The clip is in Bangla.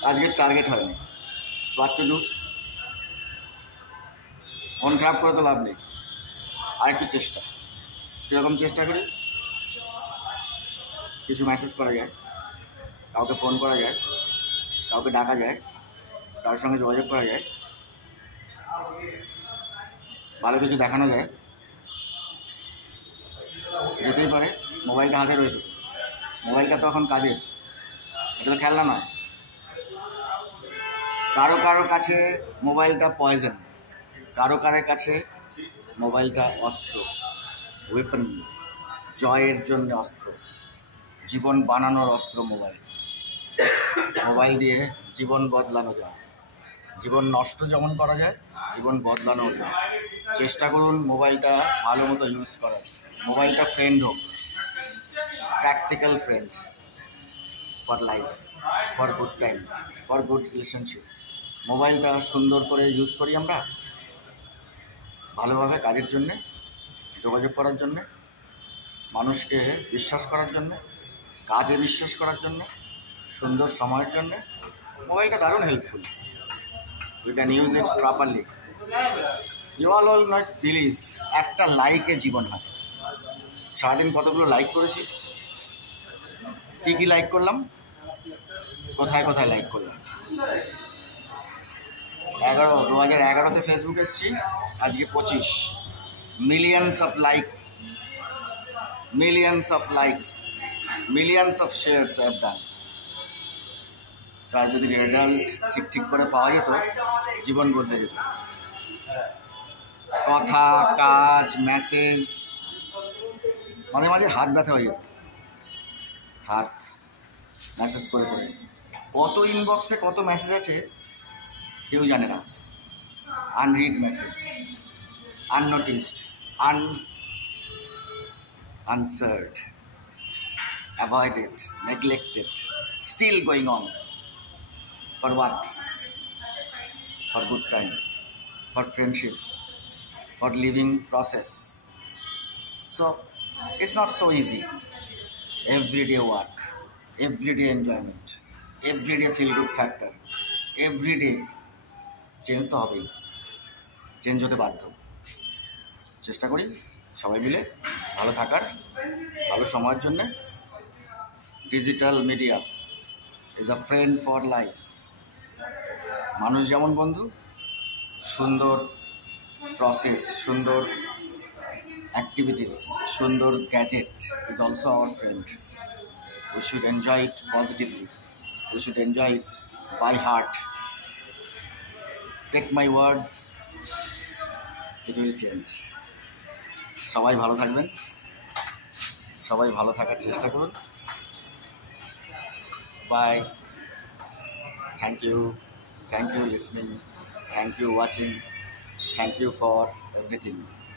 আজকের টার্গেট হয়নি, হোয়াট টু ডু? মন খারাপ করে তো লাভ নেই, আরেকটু চেষ্টা। কীরকম চেষ্টা করি? কিছু মেসেজ করা যায়, কাউকে ফোন করা যায়, কাউকে ডাকা যায়, কারোর সঙ্গে যোগাযোগ করা যায়, ভালো কিছু দেখানো যায়, যেতেই পারে। মোবাইলটা হাতে রয়েছে, মোবাইলটা তো এখন কাজের, এটা তো খেলনা নয়। কারো কারো কাছে মোবাইলটা পয়জন, কারো কারোর কাছে মোবাইলটা অস্ত্র, ওয়েপন, জয়ের জন্য অস্ত্র, জীবন বানানোর অস্ত্র মোবাইল। মোবাইল দিয়ে জীবন বদলানো যায়, জীবন নষ্ট যেমন করা যায়, জীবন বদলানো যায়। চেষ্টা করুন মোবাইলটা ভালো মতো ইউজ করার। মোবাইলটা ফ্রেন্ড হোক, practical friend, for life, for good time, for good relationship. মোবাইলটা সুন্দর করে ইউজ করি আমরা ভালোভাবে, কাজের জন্যে, যোগাযোগ করার জন্যে, মানুষকে বিশ্বাস করার জন্যে, কাজে বিশ্বাস করার জন্যে, সুন্দর সময়ের জন্যে। মোবাইলটা দারুণ helpful. We can use it properly. You all not believe, একটা লাইকে জীবন হয়। সারাদিন কতগুলো লাইক করেছি, কী কী লাইক করলাম, কোথায় কোথায় লাইক করলাম। 2011-তে ফেসবুক এসেছি, আজকে 25 millions of like, millions of likes, millions of shares have done. তার যদি রেজাল্ট ঠিক ঠিক করে পাওয়া যেত, জীবন বদলে যেত। কথা, কাজ, মেসেজ, মাঝে মাঝে হাত ব্যথা হয়ে যেত, হাত মেসেজ করে করে। কত ইনবক্সে কত মেসেজ আছে কেউ জানে না। Unread message, আননোটিসড, unanswered, avoided, neglected, still going on. For what? For good time, for friendship, for living process. So it's not so easy. Everyday work, everyday enjoyment, everyday feel good factor, everyday change তো হবেই, চেঞ্জ হতে বাধ্য। চেষ্টা করি সবাই মিলে ভালো থাকার, ভালো সময়ের জন্যে। Digital media is a friend for life. মানুষ যেমন বন্ধু, সুন্দর প্রসেস, সুন্দর অ্যাক্টিভিটিস, সুন্দর gadget is also our friend. We should enjoy it positively, we should enjoy it by heart. Take my words, it will change. সবাই ভালো থাকবেন, সবাই ভালো থাকার চেষ্টা করুন। Bye. Thank you listening, thank you watching, thank you for everything.